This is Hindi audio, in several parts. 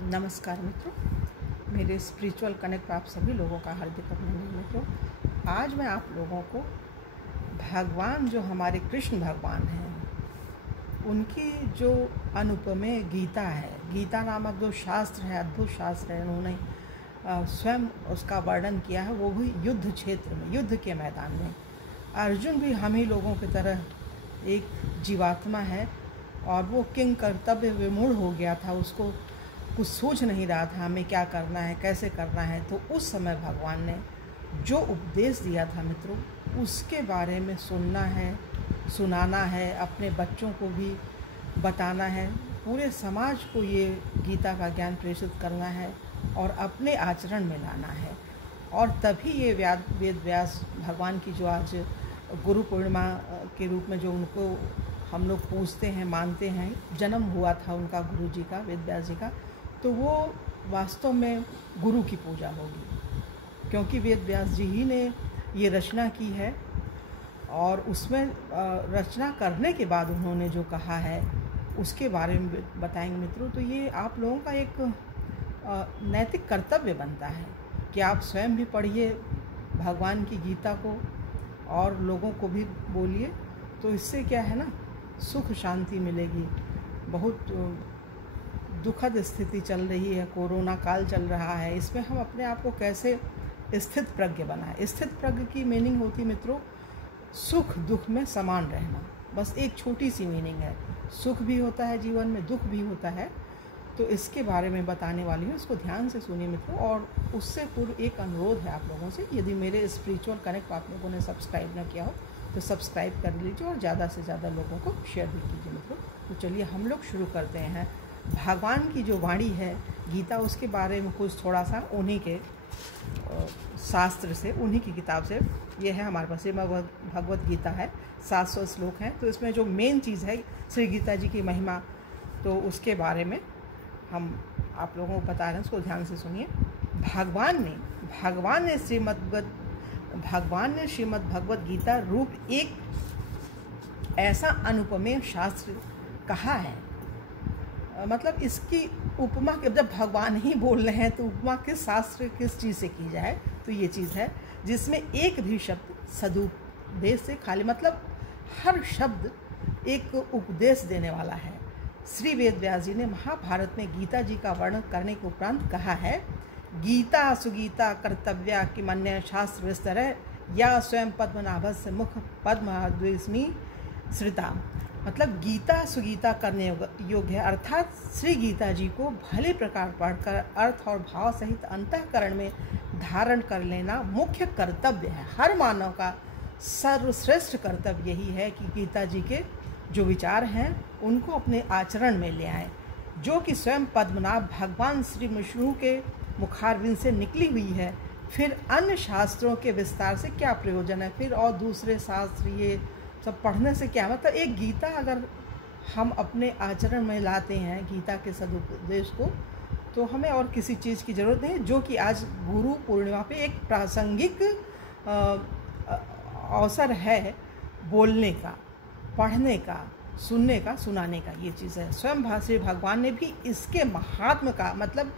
नमस्कार मित्रों, मेरे स्पिरिचुअल कनेक्ट आप सभी लोगों का हार्दिक अभिनंदन। मित्रों, आज मैं आप लोगों को भगवान जो हमारे कृष्ण भगवान हैं उनकी जो अनुपमेय गीता है, गीता नामक जो शास्त्र है, अद्भुत शास्त्र है, उन्होंने स्वयं उसका वर्णन किया है, वो भी युद्ध क्षेत्र में, युद्ध के मैदान में। अर्जुन भी हम ही लोगों की तरह एक जीवात्मा है और वो किंग कर्तव्य विमूढ़ हो गया था, उसको कुछ सोच नहीं रहा था हमें क्या करना है, कैसे करना है। तो उस समय भगवान ने जो उपदेश दिया था मित्रों, उसके बारे में सुनना है, सुनाना है, अपने बच्चों को भी बताना है, पूरे समाज को ये गीता का ज्ञान प्रेषित करना है और अपने आचरण में लाना है। और तभी ये वेद व्यास भगवान की जो आज गुरु पूर्णिमा के रूप में जो उनको हम लोग पूजते हैं, मानते हैं, जन्म हुआ था उनका, गुरु जी का, वेद व्यास जी का, तो वो वास्तव में गुरु की पूजा होगी, क्योंकि वेद व्यास जी ही ने ये रचना की है। और उसमें रचना करने के बाद उन्होंने जो कहा है उसके बारे में बताएंगे मित्रों। तो ये आप लोगों का एक नैतिक कर्तव्य बनता है कि आप स्वयं भी पढ़िए भगवान की गीता को और लोगों को भी बोलिए। तो इससे क्या है ना, सुख शांति मिलेगी। बहुत दुखद स्थिति चल रही है, कोरोना काल चल रहा है, इसमें हम अपने आप को कैसे स्थित प्रज्ञ बनाएं। स्थित प्रज्ञ की मीनिंग होती मित्रों, सुख दुख में समान रहना। बस एक छोटी सी मीनिंग है, सुख भी होता है जीवन में, दुख भी होता है। तो इसके बारे में बताने वाली हूँ, इसको ध्यान से सुनिए मित्रों। और उससे पूर्व एक अनुरोध है आप लोगों से, यदि मेरे स्पिरिचुअल कनेक्ट आप लोगों ने सब्सक्राइब न किया हो तो सब्सक्राइब कर लीजिए और ज़्यादा से ज़्यादा लोगों को शेयर भी कीजिए मित्रों। तो चलिए हम लोग शुरू करते हैं। भगवान की जो वाणी है गीता, उसके बारे में कुछ थोड़ा सा उन्हीं के शास्त्र से, उन्हीं की किताब से, ये है हमारे पास, ये भगवत गीता है, 700 श्लोक हैं। तो इसमें जो मेन चीज़ है श्री गीता जी की महिमा, तो उसके बारे में हम आप लोगों को बता रहे हैं, उसको ध्यान से सुनिए। भगवान ने श्रीमद् भगवत गीता रूप एक ऐसा अनुपमेय शास्त्र कहा है। मतलब इसकी उपमा, जब भगवान ही बोल रहे हैं तो उपमा किस शास्त्र, किस चीज़ से की जाए। तो ये चीज़ है जिसमें एक भी शब्द सदुपदेश से खाली, मतलब हर शब्द एक उपदेश देने वाला है। श्री वेद व्यास जी ने महाभारत में गीता जी का वर्णन करने के उपरांत कहा है, गीता सुगीता कर्तव्या किमन्य शास्त्र विस्तर या स्वयं पद्मनाभस्य मुख पद्मद्वेष्मी श्रिता। मतलब गीता सुगीता करने योग्य है, अर्थात श्री गीता जी को भले प्रकार पढ़कर अर्थ और भाव सहित अंतःकरण में धारण कर लेना मुख्य कर्तव्य है। हर मानव का सर्वश्रेष्ठ कर्तव्य यही है कि गीता जी के जो विचार हैं उनको अपने आचरण में ले आएं, जो कि स्वयं पद्मनाभ भगवान श्री विष्णु के मुखारविंद से निकली हुई है। फिर अन्य शास्त्रों के विस्तार से क्या प्रयोजन है, फिर और दूसरे शास्त्र ये सब पढ़ने से क्या मतलब। एक गीता अगर हम अपने आचरण में लाते हैं गीता के सदुपदेश को, तो हमें और किसी चीज़ की ज़रूरत नहीं, जो कि आज गुरु पूर्णिमा पे एक प्रासंगिक अवसर है बोलने का, पढ़ने का, सुनने का, सुनाने का। ये चीज़ है। स्वयं श्री भगवान ने भी इसके महात्म का, मतलब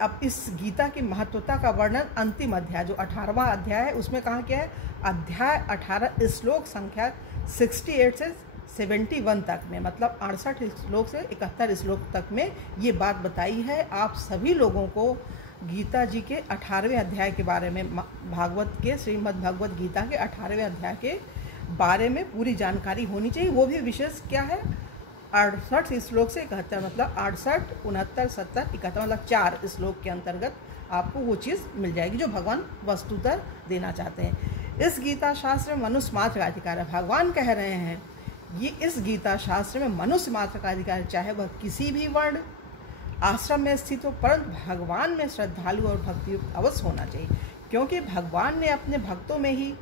अब इस गीता की महत्वता का वर्णन अंतिम अध्याय, जो 18वां अध्याय है, उसमें कहा क्या है, अध्याय 18 श्लोक संख्या 68 से 71 तक में, मतलब 68 श्लोक से 71 श्लोक तक में ये बात बताई है। आप सभी लोगों को गीता जी के 18वें अध्याय के बारे में, भागवत के, श्रीमद् भगवत गीता के 18वें अध्याय के बारे में पूरी जानकारी होनी चाहिए। वो भी विशेष क्या है, 68 श्लोक से 71, मतलब 68, 69, 70, 71, मतलब 4 श्लोक के अंतर्गत आपको वो चीज़ मिल जाएगी जो भगवान वस्तुतः देना चाहते हैं। इस गीता शास्त्र में मनुष्य मात्र का अधिकार है। भगवान कह रहे हैं ये इस गीता शास्त्र में मनुष्य मात्र का अधिकार है, चाहे वह किसी भी वर्ण आश्रम में स्थित हो, परंतु भगवान में श्रद्धालु और भक्तियुक्त अवश्य होना चाहिए, क्योंकि भगवान ने अपने भक्तों में ही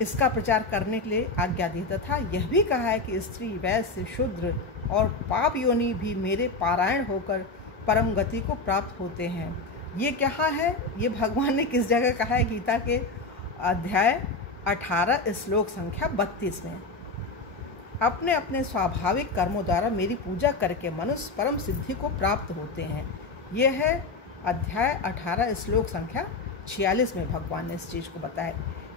इसका प्रचार करने के लिए आज्ञा दी तथा यह भी कहा है कि स्त्री, वैश्य, शूद्र और पाप योनि भी मेरे पारायण होकर परम गति को प्राप्त होते हैं। ये क्या है, ये भगवान ने किस जगह कहा है, गीता के अध्याय 18 श्लोक संख्या 32 में। अपने अपने स्वाभाविक कर्मों द्वारा मेरी पूजा करके मनुष्य परम सिद्धि को प्राप्त होते हैं। यह है अध्याय 18 श्लोक संख्या 46 में भगवान ने इस चीज़ को बताया।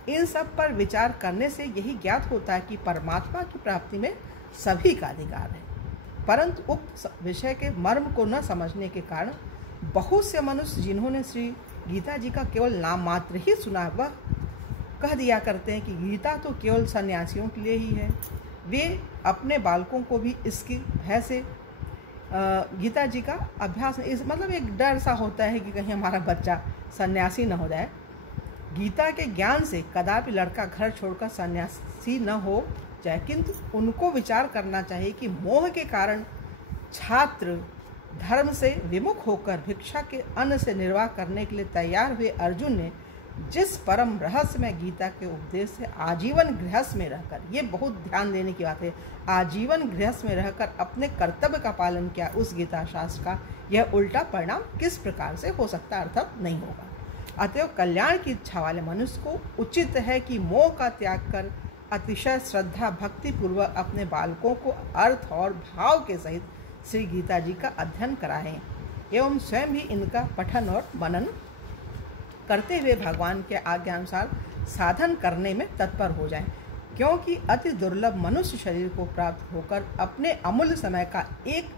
इन सब पर विचार करने से यही ज्ञात होता है कि परमात्मा की प्राप्ति में सभी का अधिकार है, परंतु उक्त विषय के मर्म को न समझने के कारण बहुत से मनुष्य जिन्होंने श्री गीता जी का केवल नाम मात्र ही सुना, वह कह दिया करते हैं कि गीता तो केवल सन्यासियों के लिए ही है। वे अपने बालकों को भी इसकी भय से गीता जी का अभ्यास, इस मतलब एक डर सा होता है कि कहीं हमारा बच्चा सन्यासी न हो जाए। गीता के ज्ञान से कदापि लड़का घर छोड़कर सन्यासी न हो जाए, किंतु उनको विचार करना चाहिए कि मोह के कारण छात्र धर्म से विमुख होकर भिक्षा के अन्न से निर्वाह करने के लिए तैयार हुए अर्जुन ने जिस परम रहस्यमय गीता के उपदेश से आजीवन गृहस्थ में रहकर, ये बहुत ध्यान देने की बात है, आजीवन गृहस्थ में रहकर अपने कर्तव्य का पालन किया, उस गीता शास्त्र का यह उल्टा परिणाम किस प्रकार से हो सकता अर्थात नहीं होगा। अतएव कल्याण की इच्छा वाले मनुष्य को उचित है कि मोह का त्याग कर अतिशय श्रद्धा भक्ति पूर्वक अपने बालकों को अर्थ और भाव के सहित श्री गीता जी का अध्ययन कराएं एवं स्वयं भी इनका पठन और मनन करते हुए भगवान के आज्ञानुसार साधन करने में तत्पर हो जाएं, क्योंकि अति दुर्लभ मनुष्य शरीर को प्राप्त होकर अपने अमूल्य समय का एक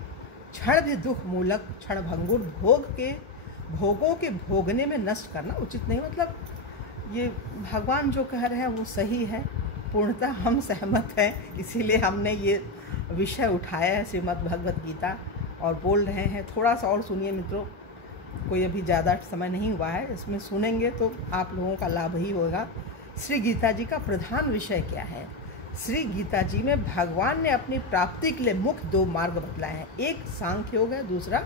क्षण भी दुख मूलक क्षणभंगुर भोगों के भोगने में नष्ट करना उचित नहीं। मतलब ये भगवान जो कह रहे हैं वो सही है, पूर्णतः हम सहमत हैं, इसीलिए हमने ये विषय उठाया है श्रीमद् भगवत गीता और बोल रहे हैं। थोड़ा सा और सुनिए मित्रों, कोई अभी ज़्यादा समय नहीं हुआ है, इसमें सुनेंगे तो आप लोगों का लाभ ही होगा। श्री गीता जी का प्रधान विषय क्या है? श्री गीता जी में भगवान ने अपनी प्राप्ति के लिए मुख्य दो मार्ग बतलाए हैं, एक सांख्य योग है, दूसरा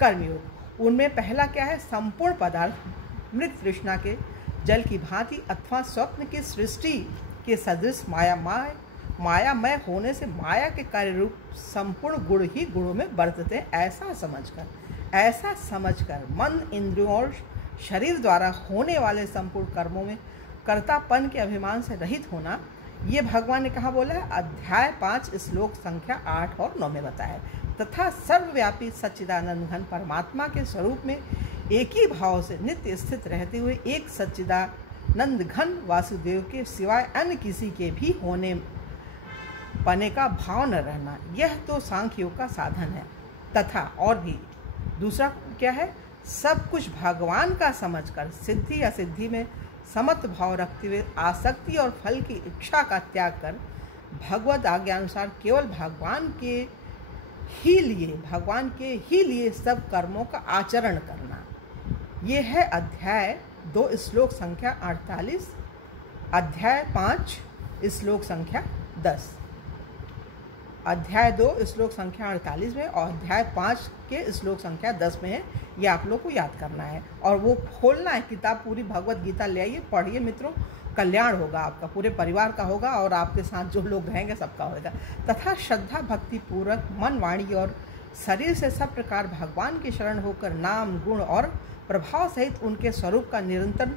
कर्मयोग। उनमें पहला क्या है? संपूर्ण पदार्थ मृत तृष्णा के जल की भांति अथवा स्वप्न की सृष्टि के सदृश मायामय होने से माया के कार्य रूप संपूर्ण गुण ही गुणों में बरतते हैं, ऐसा समझकर मन इंद्रियों और शरीर द्वारा होने वाले संपूर्ण कर्मों में कर्तापन के अभिमान से रहित होना, ये भगवान ने कहाँ बोला है? अध्याय 5 श्लोक संख्या 8 और 9 में बताया है। तथा सर्वव्यापी सच्चिदानंद घन परमात्मा के स्वरूप में एक ही भाव से नित्य स्थित रहते हुए एक सच्चिदानंद घन वासुदेव के सिवाय अन्य किसी के भी होने पने का भाव न रहना, यह तो सांख्य योग का साधन है। तथा और भी दूसरा क्या है? सब कुछ भगवान का समझकर सिद्धि असिद्धि में समत्व भाव रखते हुए आसक्ति और फल की इच्छा का त्याग कर भगवत आज्ञा अनुसार केवल भगवान के ही लिए सब कर्मों का आचरण करना। ये है अध्याय 2 श्लोक संख्या 48, अध्याय 5 श्लोक संख्या 10। अध्याय 2 श्लोक संख्या 48 में और अध्याय 5 के श्लोक संख्या 10 में है। ये आप लोग को याद करना है और वो खोलना है, किताब पूरी भगवत गीता ले आइए, पढ़िए मित्रों, कल्याण होगा आपका, पूरे परिवार का होगा और आपके साथ जो लोग रहेंगे सबका होगा। तथा श्रद्धा भक्ति पूर्वक मन वाणी और शरीर से सब प्रकार भगवान की शरण होकर नाम गुण और प्रभाव सहित उनके स्वरूप का निरंतर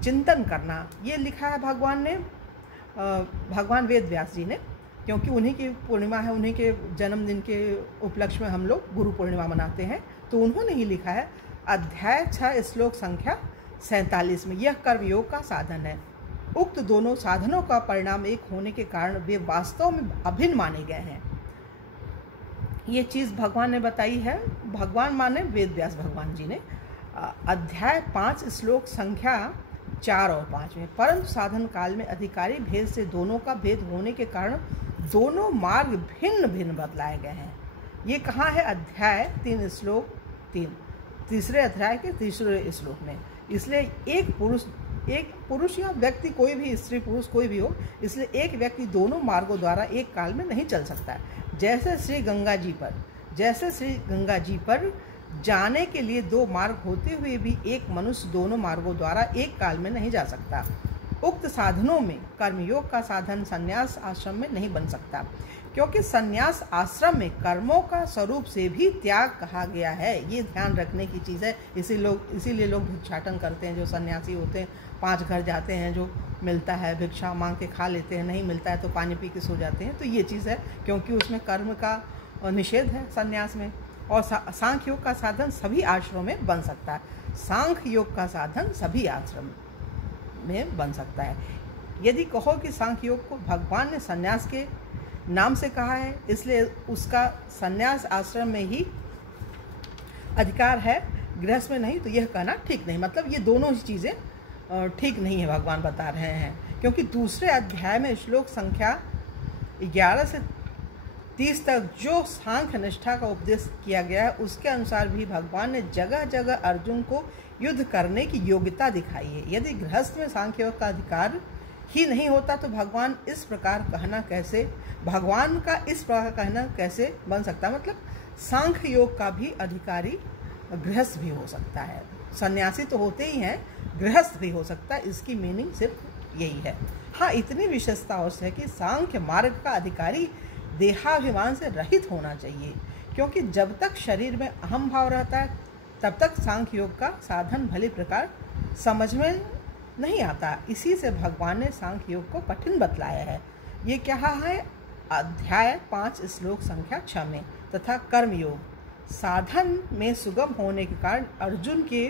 चिंतन करना। ये लिखा है भगवान वेद व्यास जी ने, क्योंकि उन्हीं की पूर्णिमा है, उन्हीं के जन्मदिन के उपलक्ष्य में हम लोग गुरु पूर्णिमा मनाते हैं, तो उन्होंने ही लिखा है अध्याय 6 श्लोक संख्या 47 में, यह कर्मयोग का साधन है। उक्त दोनों साधनों का परिणाम एक होने के कारण वे वास्तव में अभिन्न माने गए हैं। ये चीज़ भगवान ने बताई है, भगवान माने वेद व्यास भगवान जी ने। अध्याय 5 श्लोक संख्या 4 और 5 में, परंतु साधन काल में अधिकारी भेद से दोनों का भेद होने के कारण दोनों मार्ग भिन्न भिन्न बतलाए गए हैं। ये कहाँ है? अध्याय 3 श्लोक 3, तीसरे अध्याय के तीसरे श्लोक में। इसलिए एक पुरुष या व्यक्ति, कोई भी स्त्री पुरुष कोई भी हो, इसलिए एक व्यक्ति दोनों मार्गों द्वारा एक काल में नहीं चल सकता है। जैसे श्री गंगा जी पर जाने के लिए 2 मार्ग होते हुए भी एक मनुष्य दोनों मार्गों द्वारा एक काल में नहीं जा सकता। उक्त साधनों में कर्मयोग का साधन संन्यास आश्रम में नहीं बन सकता, क्योंकि संन्यास आश्रम में कर्मों का स्वरूप से भी त्याग कहा गया है। ये ध्यान रखने की चीज़ है। इसीलिए लोग भिक्षाटन करते हैं, जो सन्यासी होते हैं 5 घर जाते हैं, जो मिलता है भिक्षा मांग के खा लेते हैं, नहीं मिलता है तो पानी पी के सो जाते हैं। तो ये चीज़ है, क्योंकि उसमें कर्म का निषेध है संन्यास में। और सांख्य योग का साधन सभी आश्रमों में बन सकता है। सांख्य योग का साधन सभी आश्रम में बन सकता है। यदि कहो कि सांख्य योग को भगवान ने संन्यास के नाम से कहा है, इसलिए उसका संन्यास आश्रम में ही अधिकार है, गृहस्थ में नहीं, तो यह कहना ठीक नहीं। मतलब ये दोनों ही चीज़ें ठीक नहीं है, भगवान बता रहे हैं। क्योंकि दूसरे अध्याय में श्लोक संख्या 11 से 30 तक जो सांख्य निष्ठा का उपदेश किया गया है, उसके अनुसार भी भगवान ने जगह जगह अर्जुन को युद्ध करने की योग्यता दिखाई है। यदि गृहस्थ में सांख्य योग का अधिकार ही नहीं होता तो भगवान का इस प्रकार कहना कैसे बन सकता। मतलब सांख्य योग का भी अधिकारी गृहस्थ भी हो सकता है। सन्यासी तो होते ही हैं, गृहस्थ भी हो सकता है। इसकी मीनिंग सिर्फ यही है। हाँ, इतनी विशेषता अवश्य है कि सांख्य मार्ग का अधिकारी देहाभिमान से रहित होना चाहिए, क्योंकि जब तक शरीर में अहम भाव रहता है तब तक सांख्य योग का साधन भली प्रकार समझ में नहीं आता। इसी से भगवान ने सांख्य योग को कठिन बतलाया है। ये क्या है अध्याय 5 श्लोक संख्या 6 में। तथा कर्मयोग साधन में सुगम होने के कारण अर्जुन के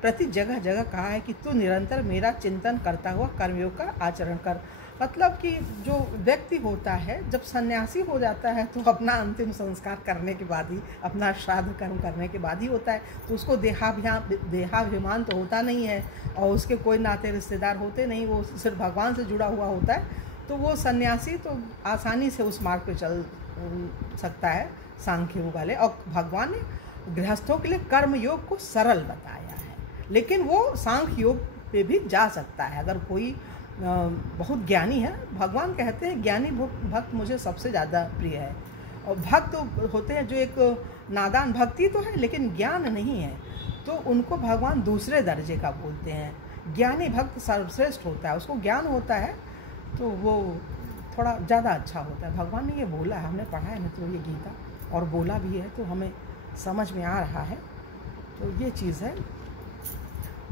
प्रति जगह जगह कहा है कि तू निरंतर मेरा चिंतन करता हुआ कर्मयोग का आचरण कर। मतलब कि जो व्यक्ति होता है जब सन्यासी हो जाता है तो अपना अंतिम संस्कार करने के बाद ही, अपना श्राद्ध कर्म करने के बाद ही होता है, तो उसको देहाभिमान तो होता नहीं है और उसके कोई नाते रिश्तेदार होते नहीं, वो सिर्फ भगवान से जुड़ा हुआ होता है। तो वो सन्यासी तो आसानी से उस मार्ग पे चल सकता है सांख्य योग वाले। और भगवान ने गृहस्थों के लिए कर्म योग को सरल बताया है, लेकिन वो सांख्य योग पे भी जा सकता है अगर कोई बहुत ज्ञानी है। भगवान कहते हैं ज्ञानी भक्त मुझे सबसे ज़्यादा प्रिय है। और भक्त तो होते हैं जो एक नादान भक्ति तो है लेकिन ज्ञान नहीं है, तो उनको भगवान दूसरे दर्जे का बोलते हैं। ज्ञानी भक्त सर्वश्रेष्ठ होता है, उसको ज्ञान होता है तो वो थोड़ा ज़्यादा अच्छा होता है। भगवान ने ये बोला है, हमने पढ़ा है मित्रों ये गीता, और बोला भी है तो हमें समझ में आ रहा है। तो ये चीज़ है।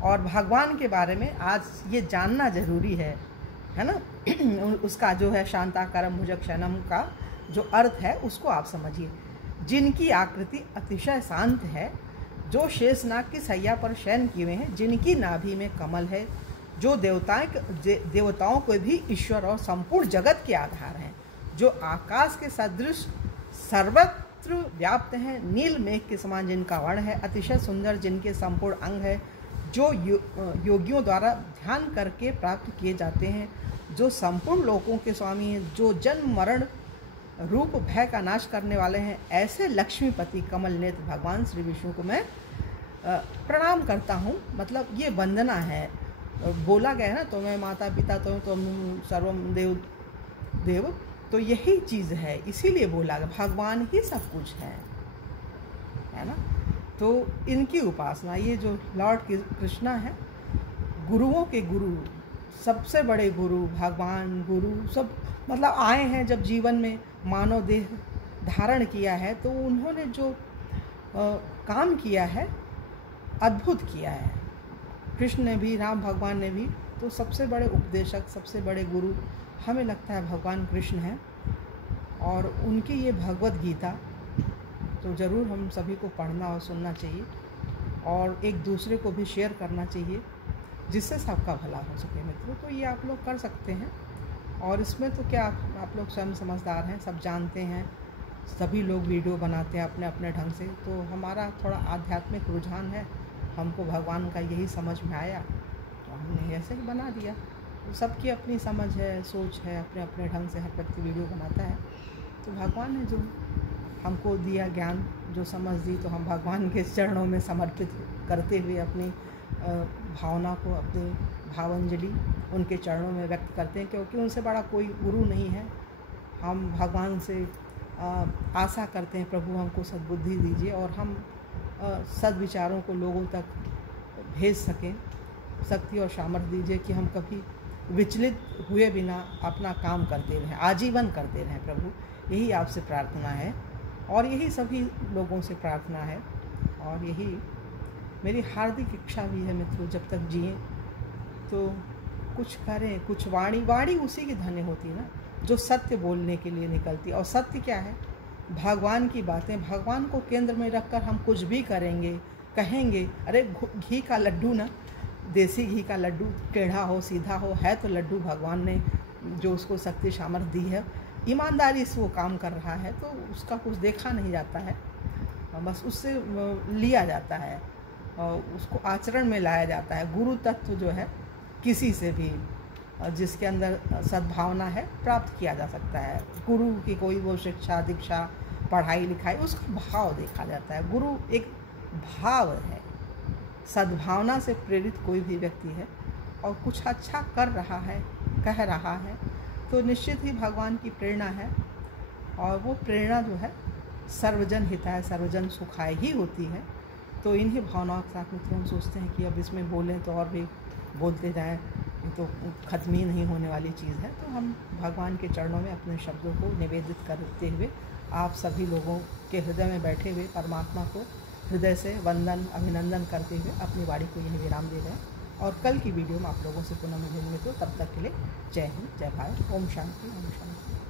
और भगवान के बारे में आज ये जानना ज़रूरी है ना। उसका जो है शांताकारम भुजगशयनम का जो अर्थ है उसको आप समझिए। जिनकी आकृति अतिशय शांत है, जो शेषनाग की सैया पर शयन किए हुए हैं, जिनकी नाभि में कमल है, जो देवताओं को भी ईश्वर और संपूर्ण जगत के आधार हैं, जो आकाश के सदृश सर्वत्र व्याप्त हैं, नील मेघ के समान जिनका वर्ण है, अतिशय सुंदर जिनके संपूर्ण अंग है, जो योगियों द्वारा ध्यान करके प्राप्त किए जाते हैं, जो संपूर्ण लोकों के स्वामी हैं, जो जन्म मरण रूप भय का नाश करने वाले हैं, ऐसे लक्ष्मीपति कमल नेत्र भगवान श्री विष्णु को मैं प्रणाम करता हूँ। मतलब ये वंदना है। बोला गया है ना, तुम्हें माता पिता तुम सर्वम देव, तो यही चीज़ है, इसीलिए बोला गया भगवान ही सब कुछ है ना। तो इनकी उपासना, ये जो लॉर्ड कृष्णा है, गुरुओं के गुरु, सबसे बड़े गुरु, भगवान गुरु सब मतलब आए हैं जब जीवन में मानव देह धारण किया है, तो उन्होंने जो काम किया है अद्भुत किया है। कृष्ण ने भी, राम भगवान ने भी, तो सबसे बड़े उपदेशक, सबसे बड़े गुरु हमें लगता है भगवान कृष्ण हैं। और उनकी ये भगवत गीता तो ज़रूर हम सभी को पढ़ना और सुनना चाहिए, और एक दूसरे को भी शेयर करना चाहिए, जिससे सबका भला हो सके मित्रों। तो ये आप लोग कर सकते हैं। और इसमें तो क्या, आप लोग स्वयं समझदार हैं, सब जानते हैं, सभी लोग वीडियो बनाते हैं अपने अपने ढंग से। तो हमारा थोड़ा आध्यात्मिक रुझान है, हमको भगवान का यही समझ में आया तो हमने ऐसे ही बना दिया। तो सबकी अपनी समझ है, सोच है, अपने अपने ढंग से हर व्यक्ति वीडियो बनाता है। तो भगवान ने जो हमको दिया ज्ञान, जो समझ दी, तो हम भगवान के चरणों में समर्पित करते हुए अपनी भावना को, अपनी भावांजलि उनके चरणों में व्यक्त करते हैं, क्योंकि उनसे बड़ा कोई गुरु नहीं है। हम भगवान से आशा करते हैं प्रभु हमको सद्बुद्धि दीजिए और हम सद्विचारों को लोगों तक भेज सकें। शक्ति और सामर्थ्य दीजिए कि हम कभी विचलित हुए बिना अपना काम करते रहें, आजीवन करते रहें प्रभु। यही आपसे प्रार्थना है और यही सभी लोगों से प्रार्थना है, और यही मेरी हार्दिक इच्छा भी है मित्रों। जब तक जिए तो कुछ करें, कुछ वाणी उसी की धन्य होती है ना जो सत्य बोलने के लिए निकलती है। और सत्य क्या है? भगवान की बातें, भगवान को केंद्र में रखकर हम कुछ भी करेंगे, कहेंगे। अरे घी का लड्डू ना, देसी घी का लड्डू टेढ़ा हो सीधा हो, है तो लड्डू भगवान ने जो उसको शक्ति सामर्थ्य दी है, ईमानदारी से वो काम कर रहा है, तो उसका कुछ देखा नहीं जाता है, बस उससे लिया जाता है और उसको आचरण में लाया जाता है। गुरु तत्व जो है किसी से भी जिसके अंदर सद्भावना है प्राप्त किया जा सकता है। गुरु की कोई वो शिक्षा दीक्षा पढ़ाई लिखाई, उसका भाव देखा जाता है। गुरु एक भाव है, सद्भावना से प्रेरित कोई भी व्यक्ति है और कुछ अच्छा कर रहा है, कह रहा है, तो निश्चित ही भगवान की प्रेरणा है। और वो प्रेरणा जो है सर्वजन हिताय सर्वजन सुखाय ही होती है। तो इन्हीं भावनाओं के साथ मित्रों, हम सोचते हैं कि अब इसमें बोलें तो और भी बोलते जाएं, तो ख़त्म ही नहीं होने वाली चीज़ है। तो हम भगवान के चरणों में अपने शब्दों को निवेदित करते हुए आप सभी लोगों के हृदय में बैठे हुए परमात्मा को हृदय से वंदन अभिनंदन करते हुए अपनी वाणी को यही विराम दे रहे हैं। और कल की वीडियो में आप लोगों से पुनः मिलेंगे, तो तब तक के लिए जय हिंद, जय भारत, ओम शांति, ओम शांति।